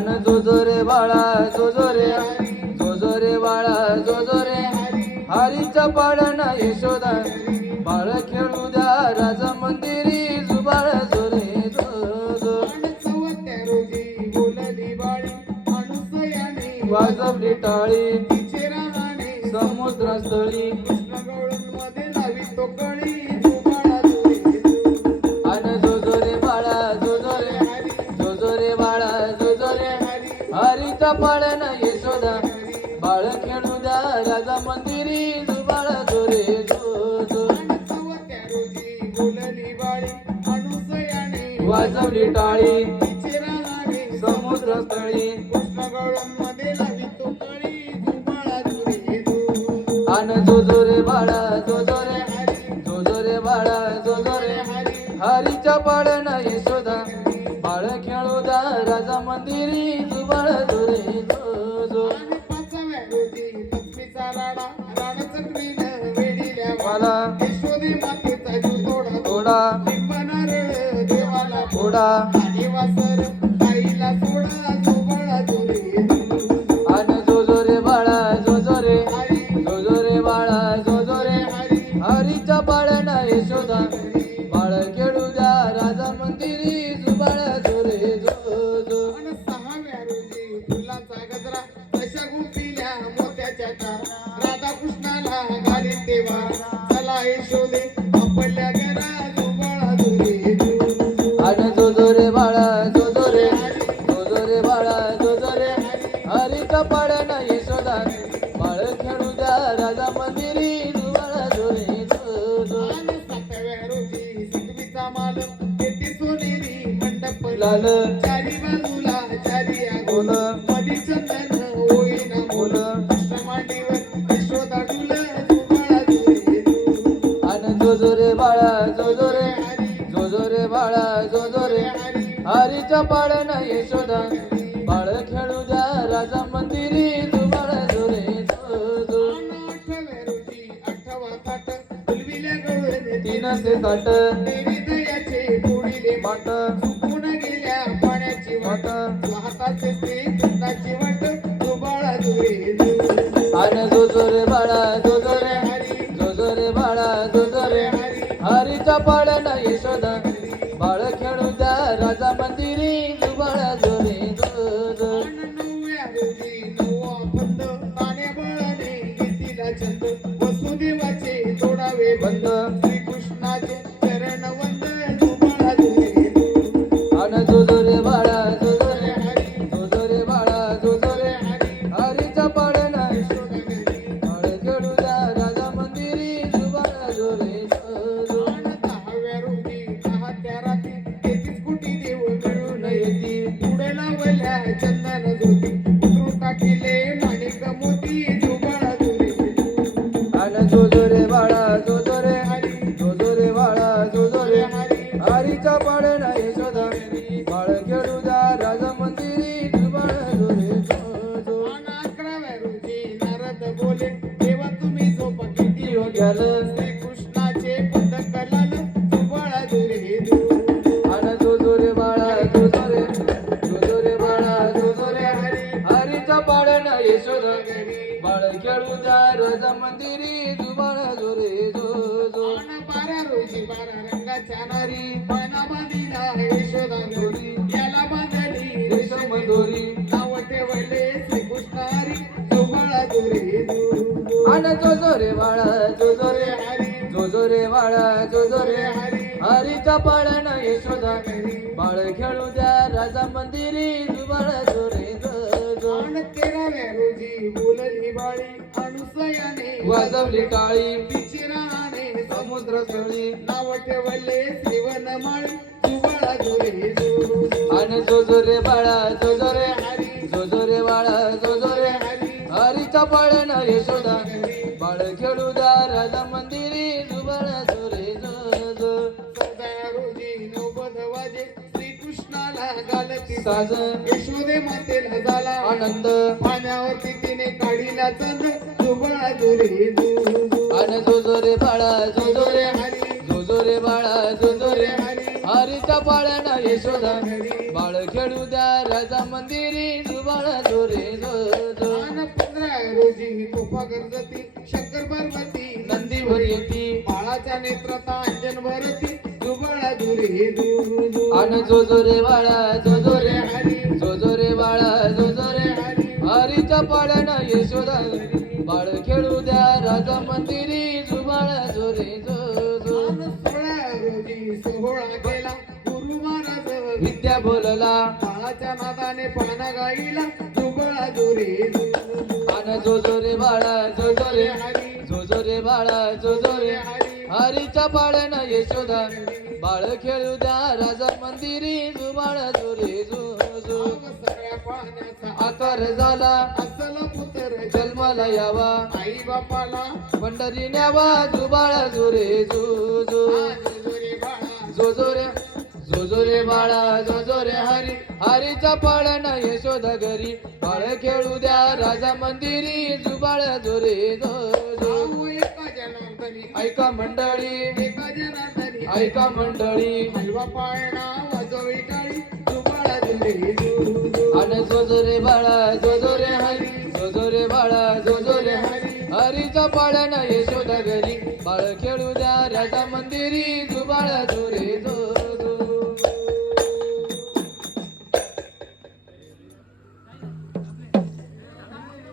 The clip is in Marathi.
अन जो जो रे बाळा जो जो रे बाळा जो जो रे हरीच्या पाळणा यशोदा बाळ खेळू द्या राजा मंदिरी जुबाळ जो रे जो जो चौथ्या रोजी बोलली बाळी अनुसयाने वाजवली टाळी तिचे राहणे समुद्रस्थळी कृष्ण गवळणमध्ये लावी तो कळी जुबाळा जुरे अन जो जो रे बाळा जो जो रे बाळा जो जो रे हरीच्या पाळणा यशोदा बाळ खेळू द्या राजा मंदिरी जुबाळ जो रे जो जो चौथ्या रोजी बोलली बाळी अनुसयाने वाजवली टाळी तिचे राहणे समुद्रस्थळी कृष्ण गवळणमध्ये लावी तो कळी जुबाळा जुरे अन जो जो रे बाळा जो जो रे बाळा जो जो रे हरीच्या पाळणा यशोदा बाळ खेळू द्या राजा मंदिरी जुबाळ जो रे जो जो पाचव्या रोजी लक्ष्मीचा राडा राणचक्रीन वेडील्या मला यशोदे मातेचा जीव थोडा थोडा लिंब नारळ देवाला थोडा आणि वासर आईला सोडा जुबाळा जुरे अन जो जो रे बाळा जो जो रे बाळा जो जो रे हरीच्या पाळणा यशोदा बाळ खेळू द्या राजा मंदिरी जुबाळ जो रे जो जो आणि सहाव्या रोजी फुलाचा गजरा कशा गुंफिल्या मोत्याच्या तारा राधाकृष्णाला घालीत तेव्हा चला यशोदे आपल्या घरा जुबाळा जुरे अन जो जो रे बाळा जो जो रे बाळा जो जो रे हरीच्या पाळणा यशोदा बाळ खेळू द्या राजा मंदिरी जुबाळ जो रे जो जो आणि सातव्या रोजी सतवीचा माल येथे सोनेरी मंडप लाल चारी बाजूला चारी बोल मधी चंदन होईना बोल मांडीवर यशोदा डुल जुबाळा जुरे अन जो जो रे बाळा जो जो रे बाळा जो जो रे हरीच्या पाळणा यशोदा बाळ खेळू द्या राजा मंदिरी जुबाळ जो रे जो जो आठव्या रोजी आठवा ताट फुलविल्या गवळणे तीन से साठ देवी दयाचे पुढीले माट सुकून गेल्या पाण्याची वाट हाताचे ते कृष्णाची वाट जुबाळा जुरे अन जो जो रे बाळा जो जो रे बाळा जो जो रे हरीच्या पाळणा यशोदा बाळ खेळू द्या राजा मंदिरी जुबाळ जो रे जो जो नवव्या रोजी नववा फंद ताने बळाने घेतीला छंद वसुदेवाचे तोडावे बंद श्रीकृष्णाचे चरण वंद जुबाळा जुरे अन जो जो रे बाळा जो जो रे बाळा जो जो रे हरीच्या पाळणा यशोदा बाळ खेळू द्या राजा मंदिरी जुबाळ जो रे जो जो दहाव्या रोजी दहात्या रात्री 33 कोटी देव मिळून येती पुढे लावल्या चंदन ज्योती उतरून टाकिले माणिक मोती जुबाळा जुरे अन जो जो रे बाळा जो जो रे बाळा जो जो रे हरीच्या पाळणा यशोदा बाळ खेळू द्या राजा मंदिरी जुबाळ जो रे जो जो अकराव्या रोजी नारद बोले देवा तुम्ही झोप किती हो घ्याल श्रीकृष्णाचे पद कलाल जुबाळा जुरे अन जो जो रे बाळा जो जो रे बाळा जो जो रे हरीच्या पाळणा यशोदा बाळ खेळू द्या राजा मंदिरी जुबाळ जो रे जो जो बारा रोजी 12 रंगाच्या नारी पाना बांधिला यशोदा दोरी याला बांधली रेशम दोरी नाव ठेवले श्रीकृष्ण हरी जुबाळा जुरे अन जो जो रे बाळा जो जो रे बाळा जो जो रे हरीच्या पाळणा यशोदा बाळ खेळू द्या राजा मंदिरी जुबाळ जो रे जो जो 13व्या रोजी बोलली बाळी अनुसयाने वाजवली टाळी तिची राहणे समुद्रस्थळी नाव ठेवले श्रीवनमाळी जुबाळा जुरे अन जो जो रे बाळा जो जो रे बाळा जो जो रे हरीच्या पाळणा यशोदा बाळ खेळू द्या राजा मंदिरी जुबाळ जो रे जो जो 14 रोजी 90 वाजे श्रीकृष्णाला घालती साज यशोदे मातेला झाला आनंद पाण्यावरती तिने काढीला चंद जुबाळा जुरे अन जो जो रे बाळा जो जो रे बाळा जो जो रे हरीच्या पाळणा यशोदा बाळ खेळू द्या राजा मंदिरी जुबाळ जो रे जो जो आणि 15 रोजी तोफा गरजती शंकर पार्वती नंदीवर येती बाळाच्या नेत्रात अंजन भरती दुबळा दुरे दू आणि जो जो रे बाळा जो जो रे हरी जो जो रे बाळा जो जो रे हरी हरीच्या पाळणा यशोदा बाळ खेळू द्या राजा मंदिरी जुबाळ जो रे जो जो 16 रोजी सोहळा केला गुरु महाराज विद्या बोलला बाळाच्या नादाने पाना गाईला दुबळा दुरे आणि जो जो रे बाळा जो जो रे हरी जो जो रे बाळा जो जो रे हरीच्या पाळणा यशोदा बाळ खेळू द्या राजा मंदिरी जुबाळ जो रे जो जो सगळ्या पाण्याचा आकार झाला असल पुत्र जन्माला यावा आई बापाला पंढरी न्यावा जुबाळ जो रे जो जो जोरे बाळा जो जो रे जो जो रे बाळा जो जो रे हरी हरीच्या पाळणा यशोदा घरी बाळ खेळू द्या राजा मंदिरी जुबाळ जो रे जो जो जाऊ एका जनार्दनी ऐका मंडळी एका जनार्दनी ऐका मंडळी हलवा पाळणा वाजवी टाळी दुबाळा दुरे आणि जो जो रे बाळा जो जो रे हरी जो जो रे बाळा जो जो रे हरी हरीच्या पाळणा यशोदा घरी बाळ खेळू द्या राजा मंदिरी